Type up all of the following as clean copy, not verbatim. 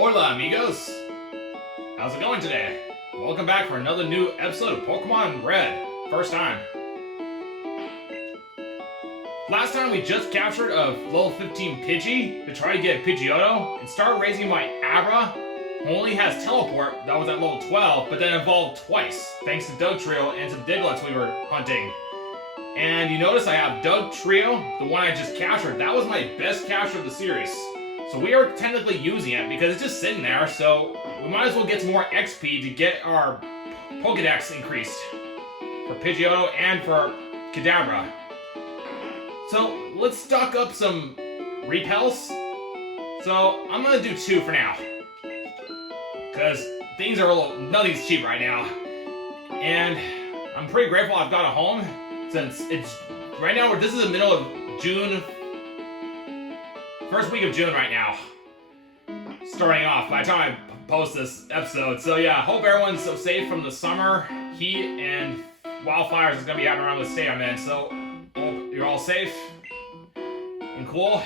Hola amigos! How's it going today? Welcome back for another new episode of Pokemon Red. First time. Last time we just captured a level 15 Pidgey to try to get Pidgeotto and start raising my Abra, who only has Teleport, that was at level 12, but then evolved twice, thanks to Dugtrio and some Diglets we were hunting. And you notice I have Dugtrio, the one I just captured. That was my best capture of the series. So we are technically using it because it's just sitting there, so we might as well get some more XP to get our Pokedex increased for Pidgeotto and for Kadabra. So let's stock up some repels. So I'm gonna do 2 for now, because things are nothing's cheap right now. And I'm pretty grateful I've got a home, since it's right now this is the middle of June. First week of June right now. Starting off by the time I post this episode. So yeah, hope everyone's so safe from the summer heat and wildfires that's gonna be happening around the state I'm in. So hope you're all safe and cool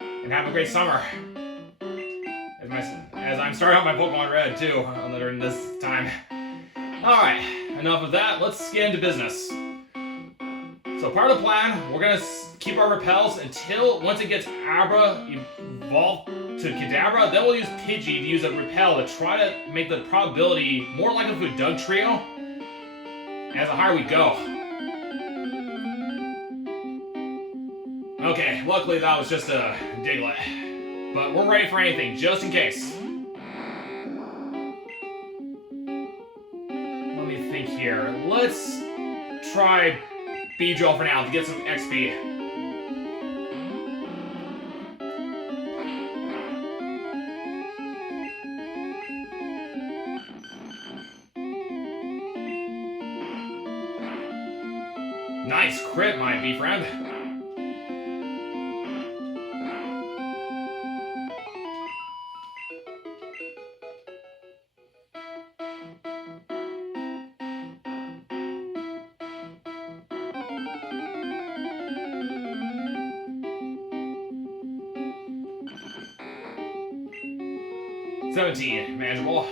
and have a great summer. As I'm starting out my Pokemon Red too, during this time. Alright, enough of that. Let's get into business. So part of the plan, we're gonna keep our repels until once it gets Abra evolved to Kadabra, then we'll use Pidgey to use a repel to try to make the probability more likely with Dugtrio as the higher we go. Okay, luckily that was just a Diglett, but we're ready for anything just in case. Let me think here. Let's try Beedrill for now to get some XP. Nice crit, my bee friend. $17, manageable.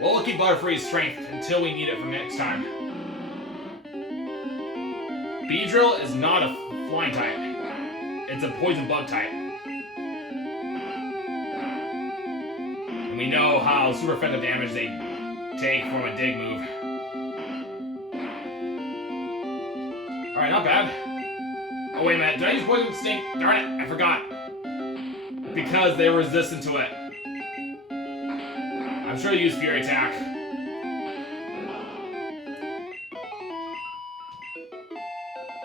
Well, we'll keep Butterfree's strength until we need it for next time. Beedrill is not a flying type. It's a poison bug type. And we know how super effective damage they take from a dig move. Alright, not bad. Oh, wait a minute. Did I use Poison Stink? Darn it, I forgot. Because they were resistant to it. I'm sure they use Fury Attack.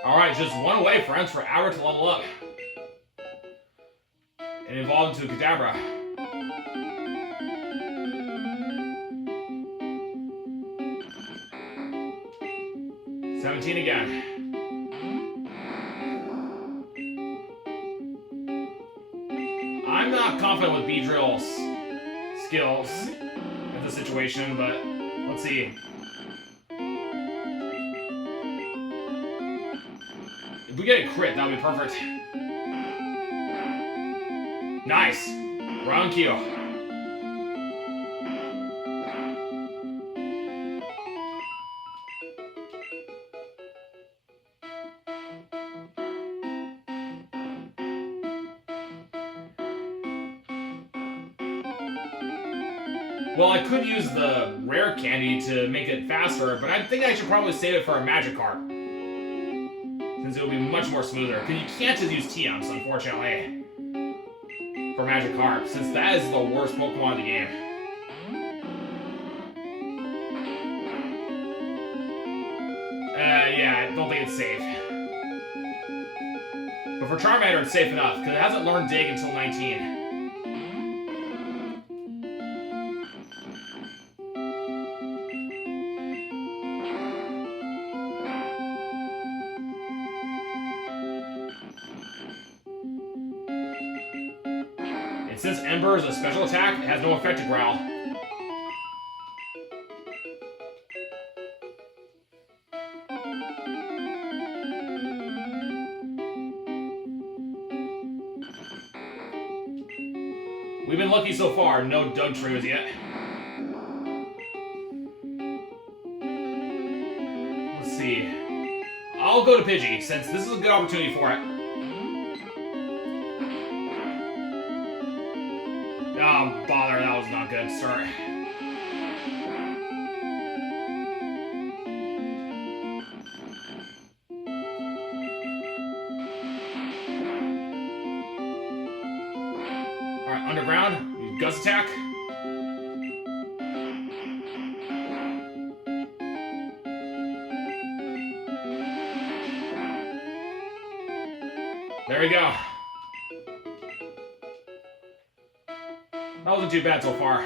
Alright, just one away, friends, for Abra to level up. And evolve into a Kadabra. $17 again. I'm not confident with Beedrill's skills in this situation, but let's see. If we get a crit, that'll be perfect. Nice! We're on cue. Well, I could use the rare candy to make it faster, but I think I should probably save it for a Magikarp, since it would be much more smoother. Because you can't just use TMs, unfortunately, for Magikarp, since that is the worst Pokemon in the game. Yeah, I don't think it's safe. But for Charmander, it's safe enough, because it hasn't learned Dig until 19. Since Ember is a special attack, it has no effect to Growl. We've been lucky so far, no Doug trios yet. Let's see. I'll go to Pidgey, since this is a good opportunity for it. Oh, bother, that was not good. Start. Alright, underground. Gust attack. There we go. That wasn't too bad so far.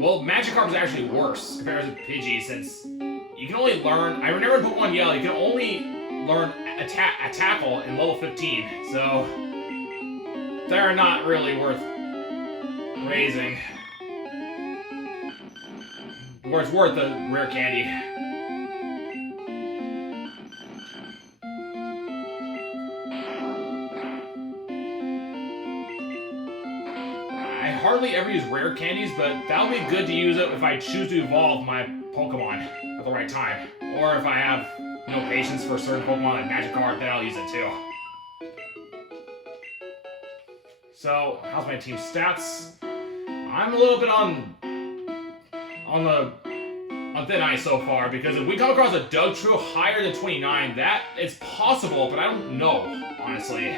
Well, Magikarp is actually worse compared to Pidgey, since you can only learn... I remember in Pokemon Yellow, you can only learn a tackle in level 15, so they're not really worth raising. Or it's worth the rare candy. I hardly ever use rare candies, but that'll be good to use it if I choose to evolve my Pokemon at the right time. Or if I have no patience for certain Pokemon like Magikarp, then I'll use it too. So, how's my team stats? I'm a little bit on thin ice so far, because if we come across a Doug Trio higher than 29, that is possible, but I don't know, honestly.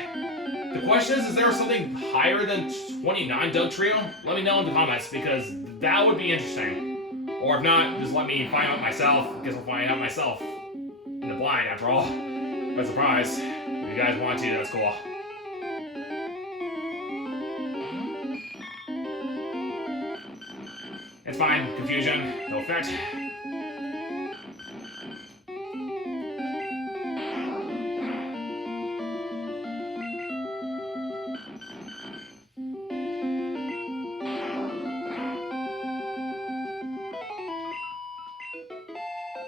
The question is there something higher than 29 Doug Trio? Let me know in the comments, because that would be interesting. Or if not, just let me find out myself. I guess I'll find out myself in the blind, after all. By surprise. If you guys want to, that's cool. It's fine. Confusion. No effect.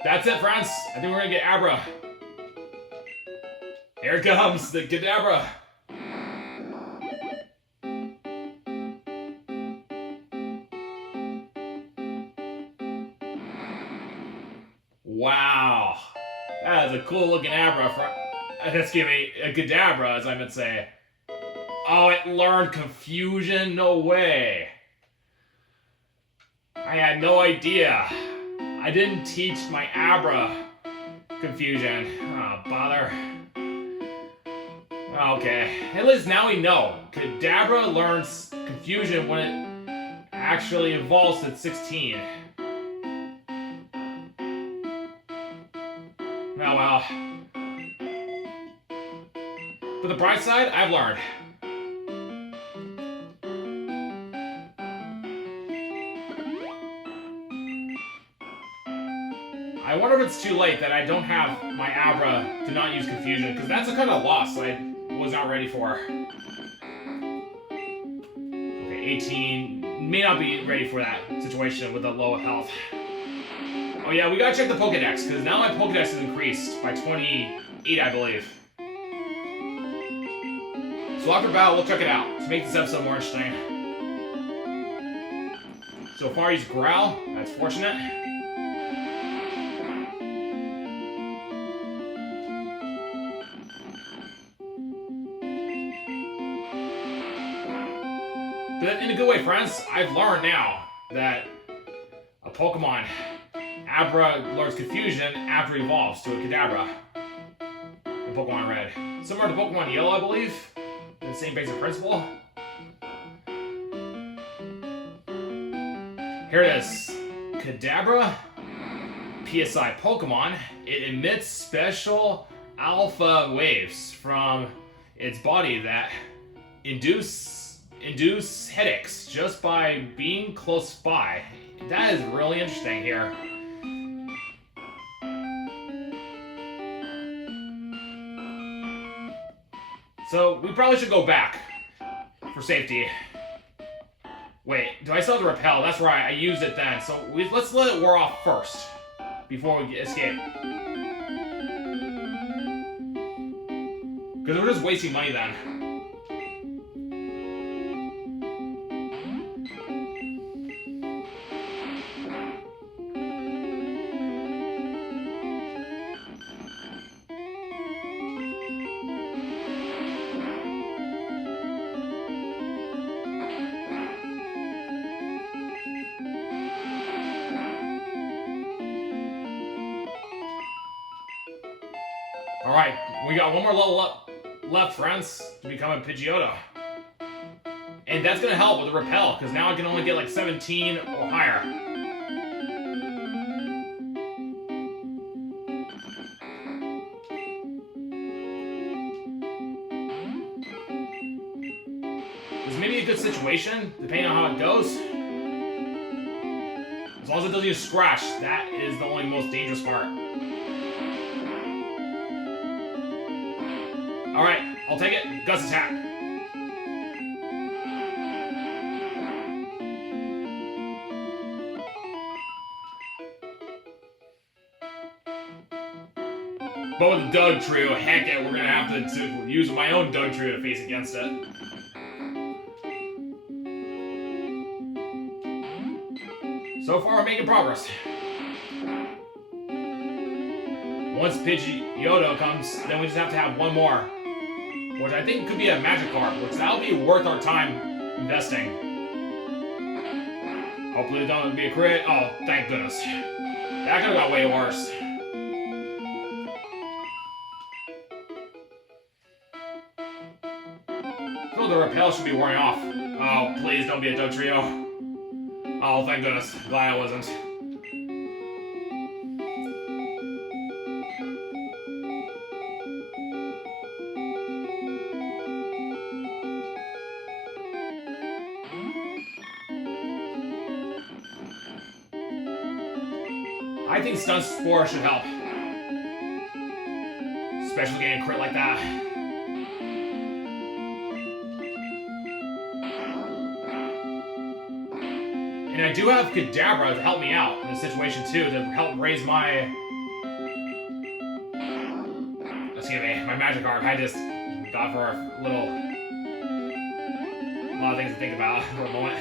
That's it, friends. I think we're gonna get Abra. Here it comes, the Kadabra. Wow. That is a cool looking Abra. Excuse me, a Kadabra, as I meant to say. Oh, it learned Confusion? No way. I had no idea. I didn't teach my Abra Confusion. Oh, bother. Okay, at least now we know. Kadabra learns Confusion when it actually evolves at 16. Oh well. But the bright side, I've learned. I wonder if it's too late that I don't have my Abra to not use Confusion, because that's a kind of loss that I was not ready for. Okay, 18. May not be ready for that situation with the low health. Oh yeah, we gotta check the Pokedex, because now my Pokedex is increased by 28, I believe. So after battle, we'll check it out to make this episode more interesting. So far, he's Growl. That's fortunate. But in a good way, friends, I've learned now that a Pokemon, Abra, learns Confusion after it evolves to a Kadabra in Pokemon Red. Similar to Pokemon Yellow, I believe. The same basic principle. Here it is. Kadabra, PSI Pokemon. It emits special alpha waves from its body that induce headaches just by being close by. That is really interesting here. So we probably should go back for safety. Wait, do I still have to repel? That's right, I used it then. So let's let it wear off first before we escape. Because we're just wasting money then. Alright, we got one more level up left, friends, to become a Pidgeotto. And that's gonna help with the repel, because now I can only get like 17 or higher. This may be a good situation, depending on how it goes. As long as it doesn't use Scratch, that is the only most dangerous part. Alright, I'll take it. Gust attack. But with the Doug Trio, heck yeah, we're gonna have to use my own Doug Trio to face against it. So far, we're making progress. Once Pidgeotto comes, then we just have to have one more. Which I think could be a Magikarp, which that'll be worth our time investing. Hopefully it don't be a crit. Oh, thank goodness. That could've got way worse. I feel the repel should be wearing off. Oh, please don't be a Doug Trio. Oh, thank goodness. Glad I wasn't. I think Stun Spore should help. Especially getting a crit like that. And I do have Kadabra to help me out in this situation too, to help raise my... Excuse me, my Magikarp. I just got for a little... A lot of things to think about for a moment.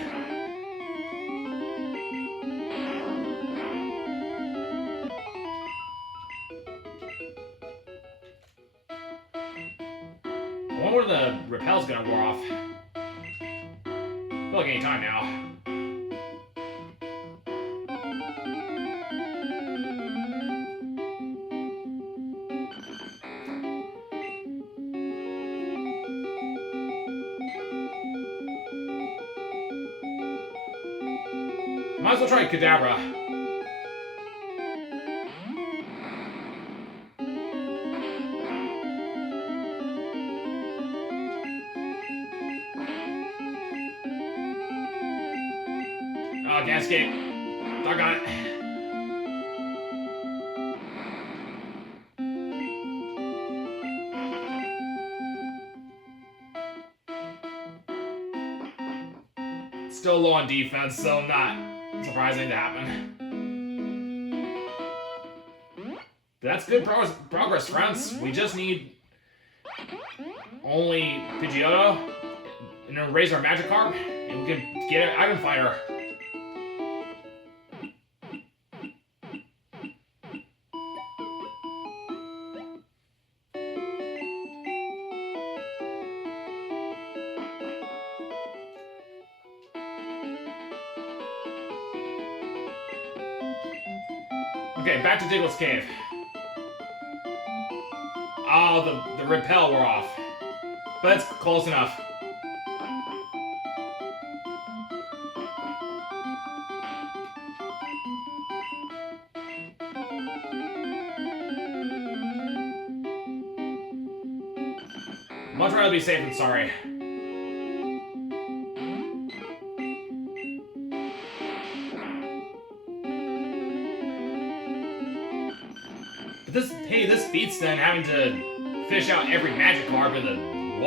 I wonder where the repel's gonna wear off. I feel like any time now. Might as well try Kadabra. Oh, can't escape. Stuck on it. Still low on defense, so not surprising to happen. That's good progress, friends. We just need only Pidgeotto and then raise our Magikarp, and we can get an Item Fighter. Okay, back to Diglett's Cave. Oh, the repel wore off. But it's close enough. Much rather be safe than sorry. But this beats then having to fish out every Magikarp in the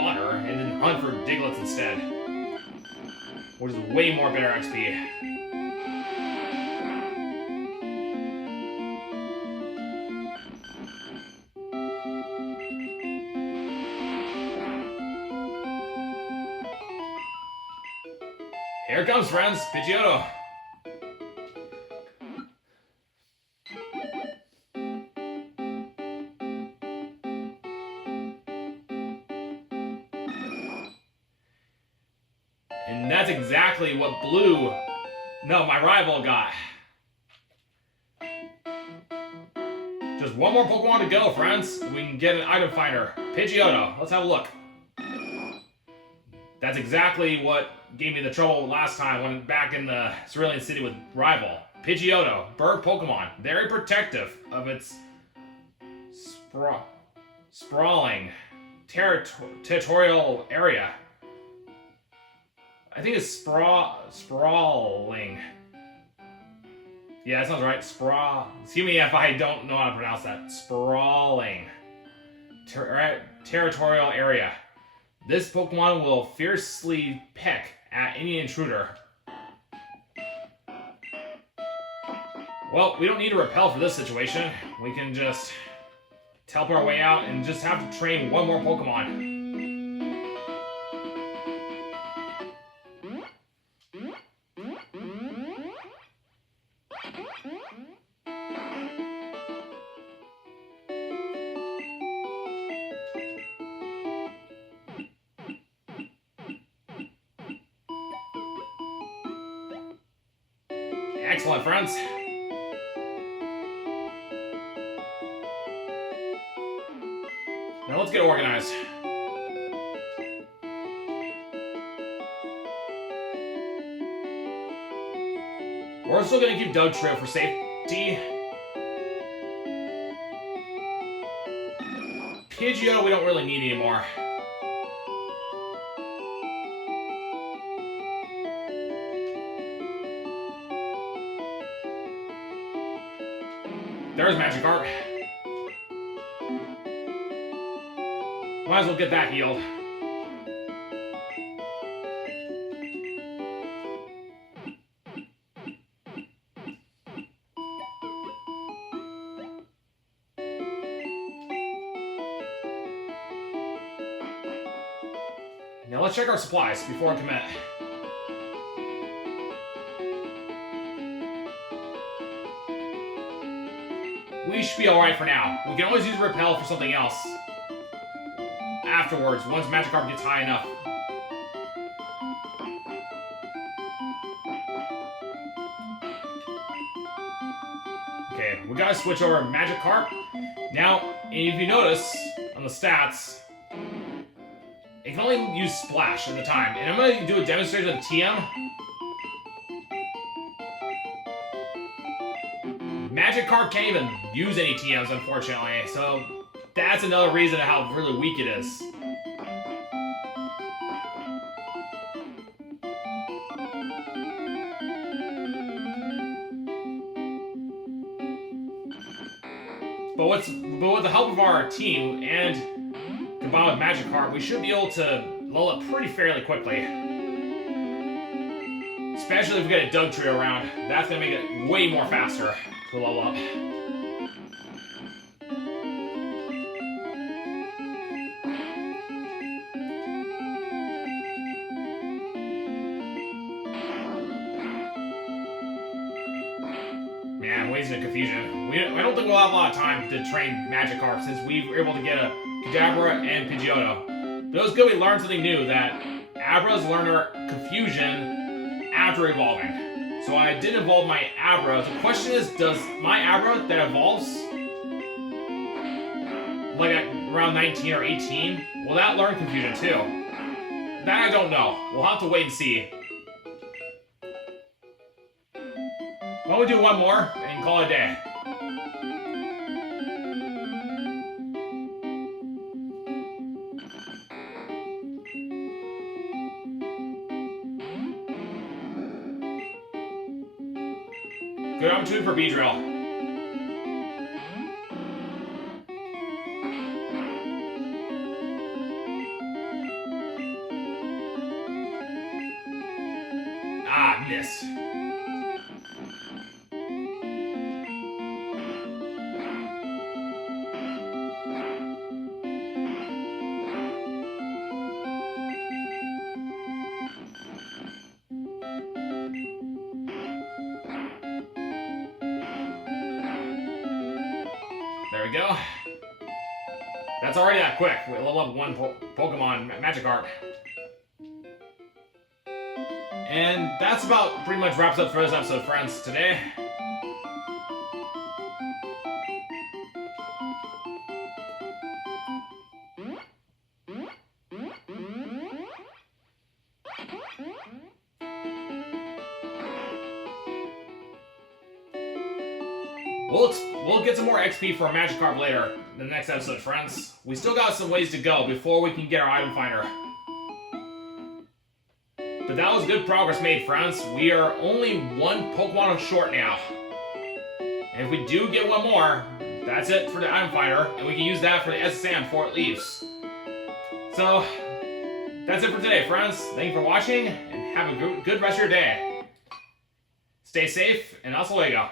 water and then hunt for Digletts instead. which is way more better XP. Here it comes, friends. Pidgeotto. And that's exactly what my rival got. Just one more Pokemon to go, friends. We can get an item finder. Pidgeotto. Let's have a look. That's exactly what gave me the trouble last time when back in the Cerulean City with rival. Pidgeotto, bird Pokemon, very protective of its sprawling territorial area. I think it's sprawling. Yeah, that sounds right. Excuse me if I don't know how to pronounce that. Sprawling territorial area. This Pokemon will fiercely peck at any intruder. Well, we don't need to repel for this situation. We can just teleport our way out and just have to train one more Pokemon. Excellent, friends. Now let's get organized. We're still going to keep Dugtrio for safety. Pidgeotto we don't really need anymore. There's Magikarp. Might as well get that healed. Now let's check our supplies before I commit. We should be alright for now. We can always use Repel for something else afterwards, once Magikarp gets high enough. Okay, we gotta switch over Magikarp. Now, if you notice on the stats, it can only use Splash at the time. And I'm gonna do a demonstration of TM. Magikarp can't even use any TMs, unfortunately, so that's another reason how really weak it is. But with the help of our team and combined with Magikarp, we should be able to level up pretty fairly quickly. Especially if we get a Dugtrio around. That's gonna make it way more faster to level up. Man, Ways of Confusion. I don't think we'll have a lot of time to train Magikarp since we were able to get a Kadabra and Pidgeotto. But it was good we learned something new, that Abra's learned Confusion after evolving. So I did evolve my Abra. The question is, does my Abra that evolves, like at around 19 or 18, will that learn Confusion too? That I don't know. We'll have to wait and see. Why don't we do one more and call it a day? Good opportunity for Beedrill. this. There we go. That's already that quick. We level up one Pokemon Magikarp. And that's about pretty much wraps up for this episode, friends, today. We'll get some more XP for Magikarp later in the next episode, friends. We still got some ways to go before we can get our item finder. But that was good progress made, friends. We are only one Pokemon short now. And if we do get one more, that's it for the item finder, and we can use that for the SSM before it leaves. So, that's it for today, friends. Thank you for watching, and have a good rest of your day. Stay safe, and hasta luego.